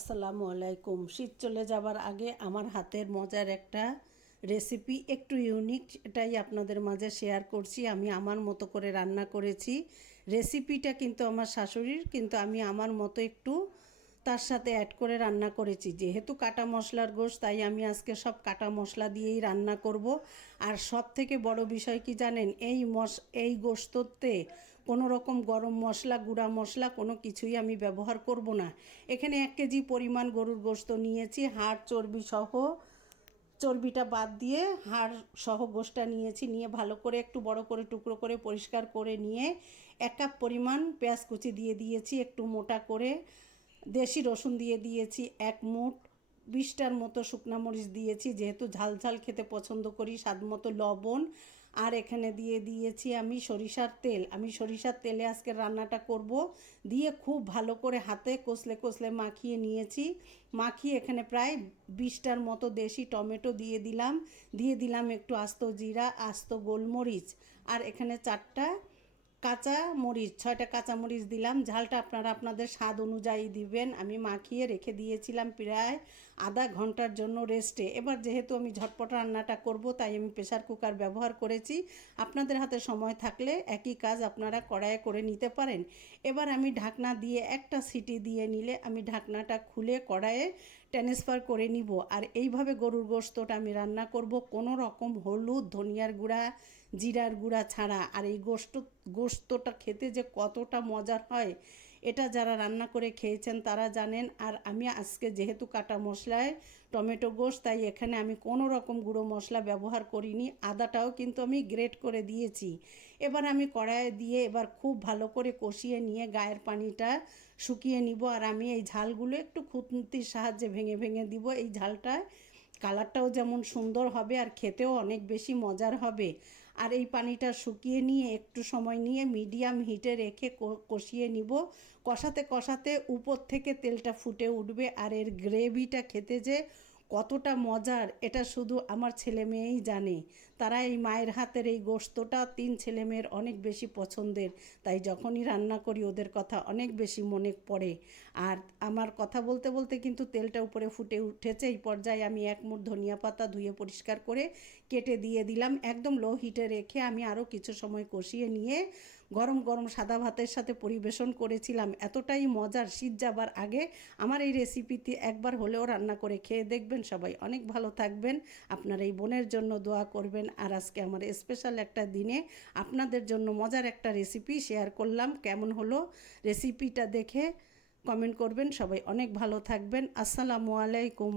আসসালামু আলাইকুম। শীত চলে যাবার আগে আমার হাতের মজার একটা রেসিপি একটু ইউনিক, এটাই আপনাদের মাঝে শেয়ার করছি। আমি আমার মতো করে রান্না করেছি। রেসিপিটা কিন্তু আমার শাশুড়ির, কিন্তু আমি আমার মতো একটু তার সাথে অ্যাড করে রান্না করেছি। যেহেতু কাটা মশলার গোশত, তাই আমি আজকে সব কাটা মশলা দিয়েই রান্না করব। আর সব থেকে বড় বিষয় কি জানেন, এই গোশততে কোনো রকম গরম মশলা, গুঁড়া মশলা কোনো কিছুই আমি ব্যবহার করব না। এখানে 1 কেজি পরিমাণ গরুর গোশত নিয়েছি, হাড় চর্বি সহ। চর্বিটা বাদ দিয়ে হাড় সহ গোশতটা নিয়েছি, নিয়ে ভালো করে একটু বড় করে টুকরো করে পরিষ্কার করে নিয়ে 1 কাপ পরিমাণ পেঁয়াজ কুচি দিয়ে দিয়েছি, একটু মোটা করে দেশি রসুন দিয়ে দিয়েছি 1 মুঠ, 20টার মতো শুকনো মরিচ দিয়েছি, যেহেতু ঝাল ঝাল খেতে পছন্দ করি। স্বাদ মতো লবণ। আর এখানে দিয়ে দিয়েছি আমি সরিষার তেল। আমি সরিষার তেলে আজকে রান্নাটা করব। দিয়ে খুব ভালো করে হাতে কষলে কষলে মাখিয়ে নিয়েছি। মাখিয়ে এখানে প্রায় 20টার মতো দেশি টমেটো দিয়ে দিলাম একটু আস্ত জিরা, আস্ত গোলমরিচ। আর এখানে 4টা কাঁচা মরিচ, 6টা কাঁচা মরিচ দিলাম। ঝালটা আপনারা আপনাদের স্বাদ অনুযায়ী দিবেন। আমি মাখিয়ে রেখে দিয়েছিলাম প্রায় আধা ঘন্টার জন্য রেস্টে। এবার যেহেতু আমি ঝটপট রান্নাটা করব, তাই আমি প্রেসার কুকার ব্যবহার করেছি। আপনাদের হাতে সময় থাকলে একই কাজ আপনারা কড়াইয়ে করে নিতে পারেন। এবার আমি ঢাকনা দিয়ে একটা সিটি দিয়ে নিলে আমি ঢাকনাটা খুলে কড়াইয়ে ট্রান্সফার করে নিব। আর এইভাবে গরুর গোশতটা আমি রান্না করব, কোনো রকম হলুদ, ধনিয়ার গুঁড়া, জিরার গুঁড়া ছাড়া। আর এই গোশতটা খেতে যে কতটা মজার হয়, এটা যারা রান্না করে খেয়েছেন তারা জানেন। আর আমি আজকে যেহেতু কাটা মশলায় টমেটো গোশত, তাই এখানে আমি কোনো রকম গুঁড়ো মশলা ব্যবহার করিনি। আদাটাও কিন্তু আমি গ্রেট করে দিয়েছি। এবার আমি কড়াইয়ে দিয়ে এবার খুব ভালো করে কষিয়ে নিয়ে গায়ের পানিটা শুকিয়ে নিব। আর আমি এই ঝালগুলো একটু খুন্তির সাহায্যে ভেঙে ভেঙে দিব। এই ঝালটায় কালারটাও যেমন সুন্দর হবে আর খেতেও অনেক বেশি মজার হবে। আর এই পানিটা শুকিয়ে নিয়ে একটু সময় নিয়ে মিডিয়াম হিটে রেখে কষিয়ে নিব। কষাতে কষাতে উপর থেকে তেলটা ফুটে উঠবে। আর এর গ্রেভিটা খেতে যে কতটা মজার, এটা শুধু আমার ছেলে মেয়েই জানে। তারা এই মায়ের হাতের এই গোশতটা 3 ছেলে মেয়ের অনেক বেশি পছন্দের, তাই যখনই রান্না করি ওদের কথা অনেক বেশি মনে পড়ে। আর আমার কথা বলতে বলতে কিন্তু তেলটা উপরে ফুটে উঠেছে। এই পর্যায়ে আমি 1 মুঠ ধনিয়া পাতা ধুয়ে পরিষ্কার করে কেটে দিয়ে দিলাম। একদম লো হিটে রেখে আমি আরও কিছু সময় কষিয়ে নিয়ে গরম গরম সাদা ভাতের সাথে পরিবেশন করেছিলাম। এতটাই মজার, শীত যাবার আগে আমার এই রেসিপিটি একবার হলেও রান্না করে খেয়ে দেখবেন। সবাই অনেক ভালো থাকবেন। আপনার এই বোনের জন্য দোয়া করবেন। আর আজকে আমার স্পেশাল একটা দিনে আপনাদের জন্য মজার একটা রেসিপি শেয়ার করলাম। কেমন হলো রেসিপিটা দেখে কমেন্ট করবেন। সবাই অনেক ভালো থাকবেন। আসসালামু আলাইকুম।